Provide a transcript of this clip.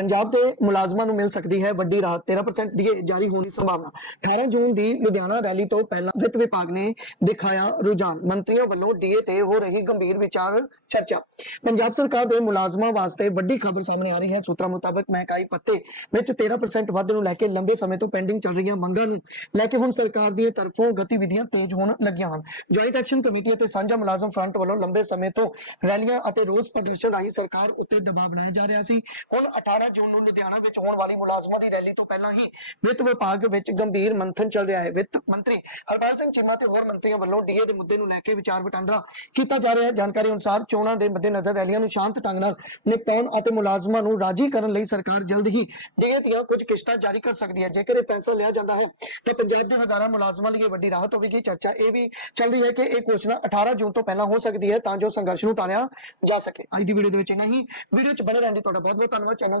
ਪੰਜਾਬ ਦੇ ਮੁਲਾਜ਼ਮਾਂ ਨੂੰ ਮਿਲ ਸਕਦੀ ਹੈ ਵੱਡੀ ਰਾਹਤ। 13% ਡੀਏ ਜਾਰੀ ਹੋਣ ਦੀ ਸੰਭਾਵਨਾ। 18 ਜੂਨ ਦੀ ਲੁਧਿਆਣਾ ਰੈਲੀ ਤੋਂ ਪਹਿਲਾਂ ਵਿੱਤ ਵਿਭਾਗ ਨੇ ਦਿਖਾਇਆ ਰੁਝਾਨ। ਮੰਤਰੀਆਂ ਵੱਲੋਂ ਡੀਏ ਤੇ ਹੋ ਰਹੀ ਗੰਭੀਰ ਵਿਚਾਰ ਚਰਚਾ। ਪੰਜਾਬ ਸਰਕਾਰ ਦੇ ਮੁਲਾਜ਼ਮਾਂ ਵਾਸਤੇ ਵੱਡੀ ਖਬਰ ਸਾਹਮਣੇ ਆ ਰਹੀ ਹੈ। ਸੂਤਰਾਂ ਮੁਤਾਬਕ ਮਹਿੰਗਾਈ ਭੱਤੇ ਵਿੱਚ 13% ਵਾਧੇ ਨੂੰ ਲੈ ਕੇ ਲੰਬੇ ਸਮੇਂ ਤੋਂ ਪੈਂਡਿੰਗ ਚੱਲ ਰਹੀਆਂ ਮੰਗਾਂ ਨੂੰ ਲੈ ਕੇ ਹੁਣ ਸਰਕਾਰ ਦੀ ਤਰਫੋਂ ਗਤੀਵਿਧੀਆਂ ਤੇਜ਼ ਹੋਣ ਲੱਗੀਆਂ ਹਨ। ਜੁਆਇੰਟ ਐਕਸ਼ਨ ਕਮੇਟੀ ਅਤੇ ਸਾਂਝਾ ਮੁਲਾਜ਼ਮ ਫਰੰਟ ਵੱਲੋਂ ਲੰਬੇ ਸਮੇਂ ਤੋਂ ਰੈਲੀਆਂ ਅਤੇ ਰੋਸ ਪ੍ਰਦਰਸ਼ਨ ਰਾਹੀਂ ਸਰਕਾਰ ਉੱਤੇ ਦਬਾਅ ਬਣਾਇਆ ਜਾ ਰਿਹਾ ਸੀ। ਹੁਣ 18 ਜੂਨ ਨੂੰ ਲੁਧਿਆਣਾ ਵਿੱਚ ਹੋਣ ਵਾਲੀ ਮੁਲਾਜ਼ਮਾਂ ਦੀ ਰੈਲੀ ਤੋਂ ਪਹਿਲਾਂ ਹੀ ਵਿੱਤ ਵਿਭਾਗ ਵਿੱਚ ਗੰਭੀਰ ਮੰਥਨ ਚੱਲ ਰਿਹਾ ਹੈ। ਵਿੱਤ ਮੰਤਰੀ ਹਰਪਾਲ ਸਿੰਘ ਚੀਮਾ ਤੇ ਹੋਰ ਮੰਤਰੀਆਂ ਵੱਲੋਂ ਡੀਏ ਦੇ ਮੁੱਦੇ ਨੂੰ ਲੈ ਕੇ ਵਿਚਾਰ ਵਟਾਂਦਰਾ ਕੀਤਾ ਜਾ ਰਿਹਾ ਹੈ। ਜਾਣਕਾਰੀ ਅਨੁਸਾਰ ਚੋਣਾਂ ਦੇ ਮੱਦੇਨਜ਼ਰ ਰੈਲੀਆਂ ਨੂੰ ਸ਼ਾਂਤ ਢੰਗ ਨਾਲ ਨਿਪਟਾਉਣ ਅਤੇ ਮੁਲਾਜ਼ਮਾਂ ਨੂੰ ਰਾਜੀ ਕਰਨ ਲਈ ਸਰਕਾਰ ਜਲਦ ਹੀ ਡੀਏ ਦੀਆਂ ਕੁਝ ਕਿਸ਼ਤਾਂ ਜਾਰੀ ਕਰ ਸਕਦੀ ਹੈ। ਜੇਕਰ ਇਹ ਫੈਸਲਾ ਲਿਆ ਜਾਂਦਾ ਹੈ, ਤਾਂ ਪੰਜਾਬ ਦੇ ਹਜ਼ਾਰਾਂ ਮੁਲਾਜ਼ਮਾਂ ਲਈ ਇਹ ਵੱਡੀ ਰਾਹਤ ਹੋਵੇਗੀ। ਚਰਚਾ ਇਹ ਵੀ ਚੱਲ ਰਹੀ ਹੈ ਕਿ ਇਹ ਘੋਸ਼ਣਾ 18 ਜੂਨ ਤੋਂ ਪਹਿਲਾਂ ਹੋ ਸਕਦੀ ਹੈ ਤਾਂ ਜੋ ਸੰਘਰਸ਼ ਨੂੰ ਟਾਲਿਆ ਜਾ ਸਕੇ। ਅੱਜ ਦੀ ਵੀਡੀਓ ਦੇ ਵਿੱਚ ਇੰਨਾ ਹੀ। ਵੀਡੀਓ 'ਚ ਬਣੇ ਰਹਿਣ ਦੀ ਤੁਹਾਡਾ ਬਹੁਤ ਬਹੁਤ ਧੰਨਵਾਦ। ਚੈਨਲ